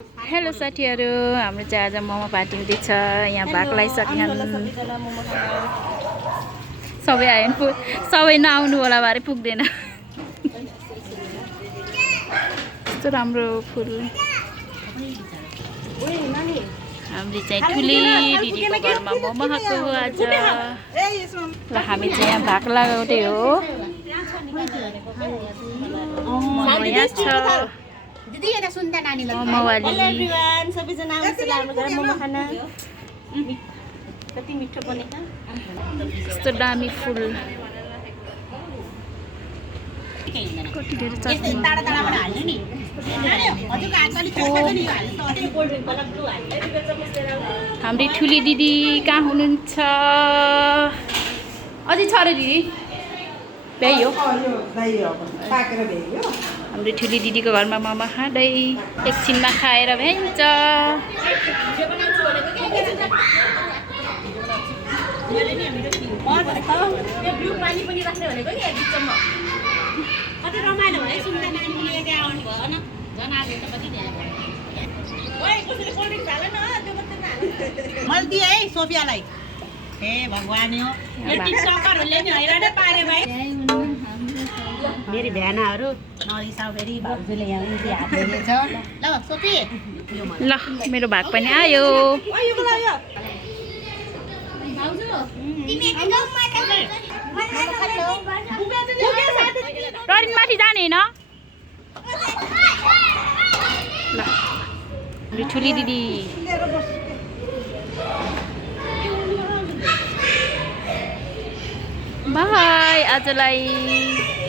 Hello साथीहरू, हाम्रो चाहिँ आज मोमो पार्टी हुँदैछ। यहाँ भाग लगाइसक्छन्। सबै आयो नि सबै नआउनु होला भरे पुग्दैन। यस्तो राम्रो फुल। हामीले चाहिँ ठुली दिदीको घरमा मोमो खाएको आज। ल हामी चाहिँ यहाँ भाग लगाउँदै हो। मोमो यहाँ छ। दिदी यता सुन्दा नानीलाई मोमोवाली। हेलो एभ्रीवन, सबैजना आउनुहोस् हाम्रो घर मोमो खान। कति मिठो बनेछ। यस्तो दामी फुल। कति धेरै यस्तै चटनी। टाढा टाढाबाट हाल्नु नि। हजुरको हातमा अलिक चट्टा पनि यो हाल्नु त अनि कोल्ड ड्रिङ्क वाला ब्लू हाल्नु। हाम्रो ठुली दिदी कहाँ हुनुहुन्छ? अझै छ र दिदी? भ्याइयो। हाम्रो ठुली दिदीको घरमा मोमो खाँदै एकछिनमा खाएर भ्याइन्छ। यो ब्लू पानी पनि राख्ने भनेको नि बिचमा। कति रमाइलो भयो सुन्दा नानी लिएर आउनु भयो न। झन् आज त कति ध्यान भयो। ओइ कसैले कोल्ड ड्रिङ्क हाल न, त्यो मात्रै नहाल्नु। मैले दिएँ है सोफियालाई। हे भगवान यो टिकटकरहरूले नि हैरान पारे भाइ। मेरी भ्यानाहरू नरिसाउ फेरि भाउजूले यहाँ उनले हात दिएछ। ल सोफी ल मेरो भाग पनि आयो। ररिन माथि जाने होइन? ल हाम्रो ठुली दिदी। बाई आजलाई।